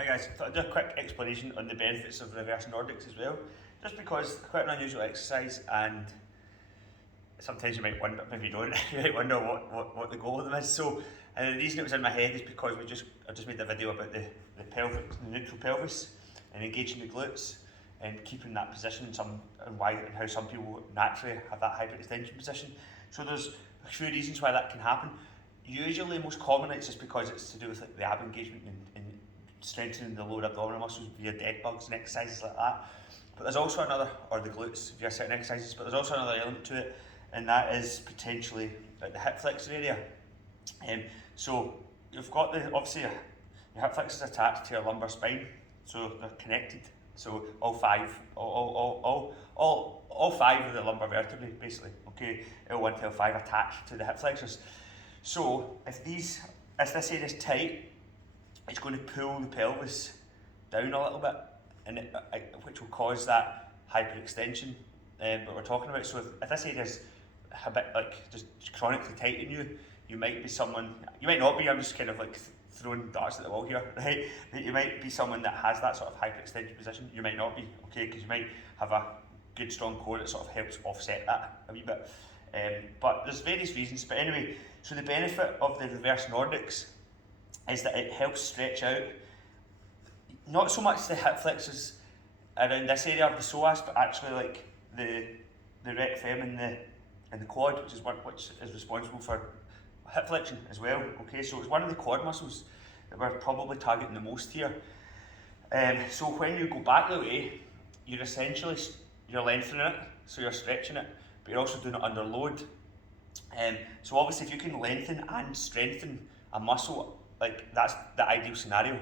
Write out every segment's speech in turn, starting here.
Hi guys, I thought I'd do a quick explanation on the benefits of reverse Nordics as well. Just because it's quite an unusual exercise and sometimes you might wonder, maybe you don't, you might wonder what the goal of them is. So the reason it was in my head is because I just made a video about the pelvic, the neutral pelvis and engaging the glutes and keeping that position and how some people naturally have that hyperextension position. So there's a few reasons why that can happen. Usually, most commonly, it's just because it's to do with like, the ab engagement and strengthening the lower abdominal muscles via dead bugs and exercises like that. But there's also another, or the glutes via certain exercises, but there's also another element to it, and that is potentially like the hip flexor area. So you've got obviously your hip flexor is attached to your lumbar spine, so they're connected. So all five of the lumbar vertebrae basically, okay, L1 to L5 attached to the hip flexors. So if this area is tight, it's going to pull the pelvis down a little bit, and which will cause that hyperextension that we're talking about. So if this area is a bit like just chronically tight in you, you might be someone, you might not be, I'm just kind of like throwing darts at the wall here, right? You might be someone that has that sort of hyperextension position, you might not be, okay, because you might have a good strong core that sort of helps offset that a wee bit. But there's various reasons, but anyway, so the benefit of the reverse Nordics is that it helps stretch out, not so much the hip flexors around this area of the psoas, but actually like the rec fem and the quad, which is responsible for hip flexion as well. Okay, so it's one of the quad muscles that we're probably targeting the most here. So when you go back the way, you're essentially lengthening it, so you're stretching it, but you're also doing it under load. So obviously, if you can lengthen and strengthen a muscle, like that's the ideal scenario,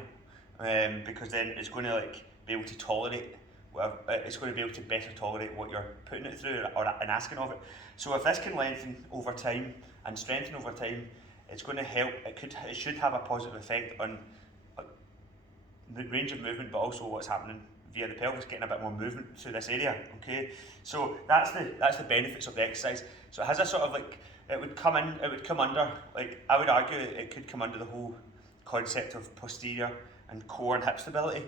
because then it's going to like be able to tolerate whatever, it's going to be able to better tolerate what you're putting it through and asking of it. So if this can lengthen over time and strengthen over time, it's going to help. It should have a positive effect on range of movement, but also what's happening via the pelvis, getting a bit more movement through this area. Okay, so that's the benefits of the exercise. So it has a sort of like, it would come under, like I would argue it could come under the whole concept of posterior and core and hip stability,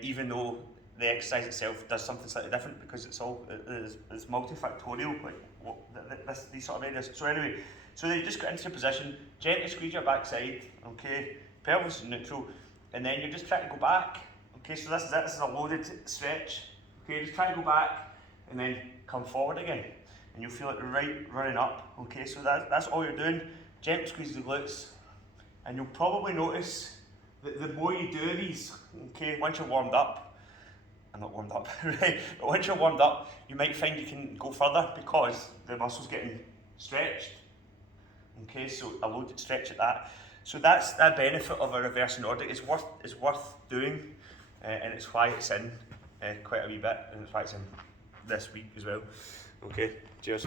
even though the exercise itself does something slightly different because it's multifactorial, like these sort of areas. So anyway, so you just get into your position, gently squeeze your backside, okay, pelvis is neutral, and then you just try to go back. Okay, so this is it, this is a loaded stretch. Okay, just try to go back and then come forward again, and you'll feel it running up. Okay, so that's all you're doing. Gently squeeze the glutes, and you'll probably notice that the more you do these, okay, once you're warmed up, I'm not warmed up, right? But once you're warmed up, you might find you can go further because the muscle's getting stretched. Okay, so a loaded stretch at that. So that's the benefit of a reverse Nordic. It's worth doing, and it's why it's in quite a wee bit, and it's why it's in this week as well. Okay, cheers.